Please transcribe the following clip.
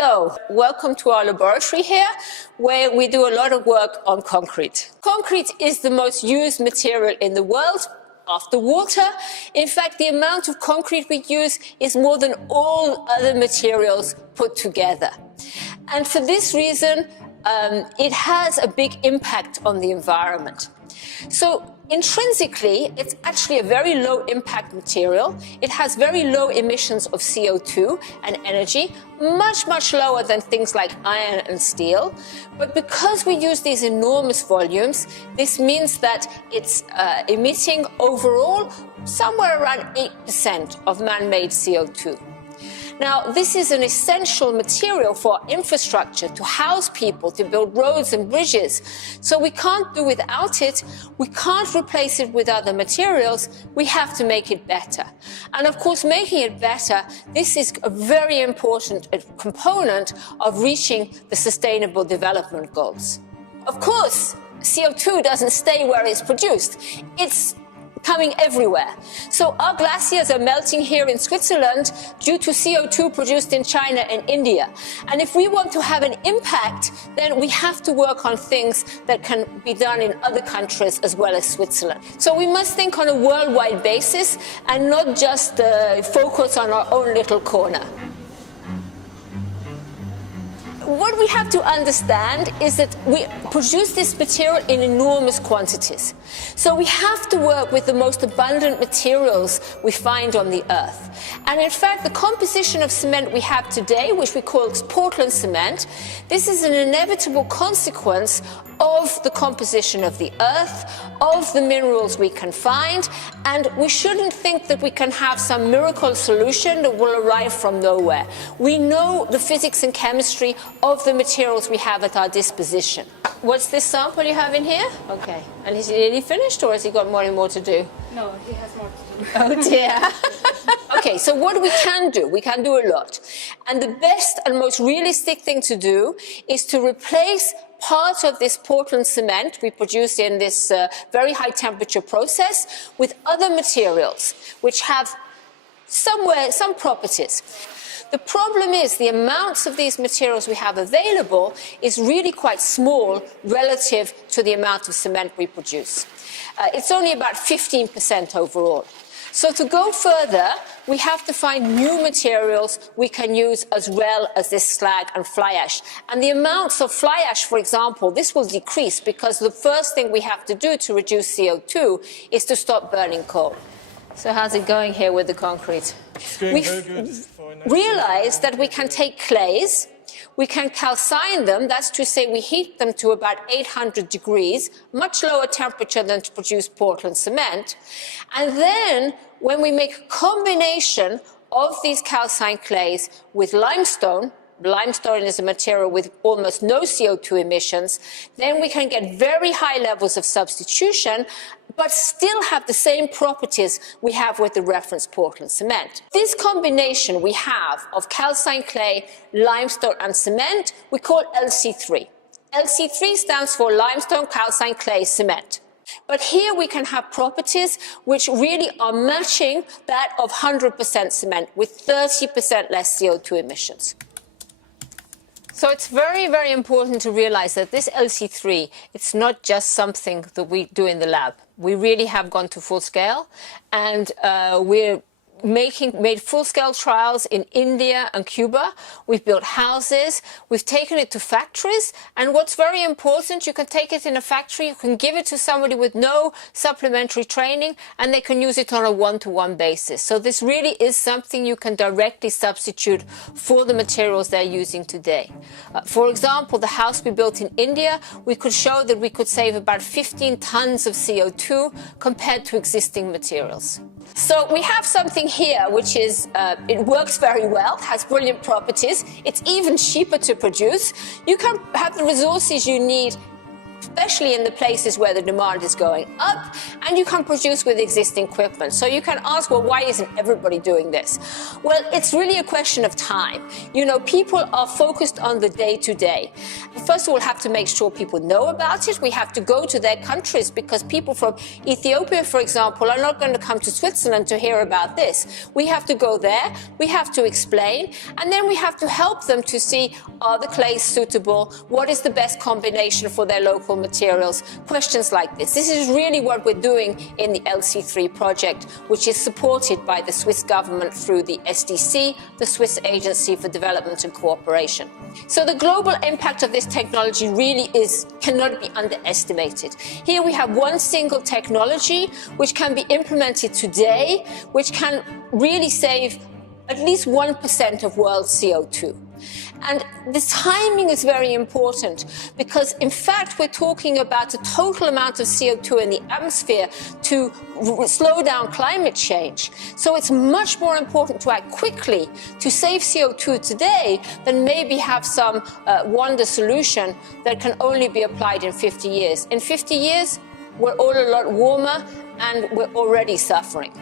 Hello, welcome to our laboratory here, where we do a lot of work on concrete. Concrete is the most used material in the world, after water. In fact, the amount of concrete we use is more than all other materials put together. And for this reason, it has a big impact on the environment. So intrinsically, it's actually a very low impact material. It has very low emissions of CO2 and energy, much, much lower than things like iron and steel. But because we use these enormous volumes, this means that it's emitting overall somewhere around 8% of man-made CO2. Now, this is an essential material for infrastructure, to house people, to build roads and bridges. So we can't do without it. We can't replace it with other materials. We have to make it better. And of course, making it better, this is a very important component of reaching the Sustainable Development Goals. Of course, CO2 doesn't stay where it's produced. It's coming everywhere. So our glaciers are melting here in Switzerland due to CO2 produced in China and India. And if we want to have an impact, then we have to work on things that can be done in other countries as well as Switzerland. So we must think on a worldwide basis and not just focus on our own little corner. What we have to understand is that we produce this material in enormous quantities. So we have to work with the most abundant materials we find on the earth. And in fact, the composition of cement we have today, which we call Portland cement, this is an inevitable consequence of the composition of the earth, of the minerals we can find, and we shouldn't think that we can have some miracle solution that will arrive from nowhere. We know the physics and chemistry of the materials we have at our disposition. What's this sample you have in here? Okay. And is he nearly finished, or has he got more and more to do? No, he has more to do. Oh dear. Okay, so what we can do a lot. And the best and most realistic thing to do is to replace part of this Portland cement we produce in this very high temperature process with other materials which have some properties. The problem is the amounts of these materials we have available is really quite small relative to the amount of cement we produce. It's only about 15% overall. So to go further, we have to find new materials we can use as well as this slag and fly ash. And the amounts of fly ash, for example, this will decrease because the first thing we have to do to reduce CO2 is to stop burning coal. So how's it going here with the concrete? We've realized that we can take clays, we can calcine them, that's to say we heat them to about 800 degrees, much lower temperature than to produce Portland cement. And then when we make a combination of these calcined clays with limestone, limestone is a material with almost no CO2 emissions, then we can get very high levels of substitution, but still have the same properties we have with the reference Portland cement. This combination we have of calcined clay, limestone and cement, we call LC3. LC3 stands for limestone, calcined clay, cement. But here we can have properties which really are matching that of 100% cement with 30% less CO2 emissions. So it's very, very important to realize that this LC3, it's not just something that we do in the lab. We really have gone to full scale, and we're made full-scale trials in India and Cuba. We've built houses, we've taken it to factories, and what's very important, you can take it in a factory, you can give it to somebody with no supplementary training, and they can use it on a one-to-one basis. So this really is something you can directly substitute for the materials they're using today. For example, the house we built in India, we could show that we could save about 15 tons of CO2 compared to existing materials. So we have something here which is, it works very well, has brilliant properties, it's even cheaper to produce. You can have the resources you need especially in the places where the demand is going up, and you can produce with existing equipment. So you can ask, well, why isn't everybody doing this? Well, it's really a question of time. You know, people are focused on the day-to-day. First of all, we have to make sure people know about it. We have to go to their countries, because people from Ethiopia, for example, are not going to come to Switzerland to hear about this. We have to go there, we have to explain, and then we have to help them to see, are the clays suitable? What is the best combination for their local materials? Questions like this. This is really what we're doing in the LC3 project, which is supported by the Swiss government through the SDC, the Swiss Agency for Development and Cooperation. So the global impact of this technology really cannot be underestimated. Here we have one single technology which can be implemented today, which can really save at least 1% of world CO2. And the timing is very important, because in fact we're talking about a total amount of CO2 in the atmosphere to slow down climate change. So it's much more important to act quickly to save CO2 today than maybe have some wonder solution that can only be applied in 50 years. In 50 years, we're all a lot warmer and we're already suffering.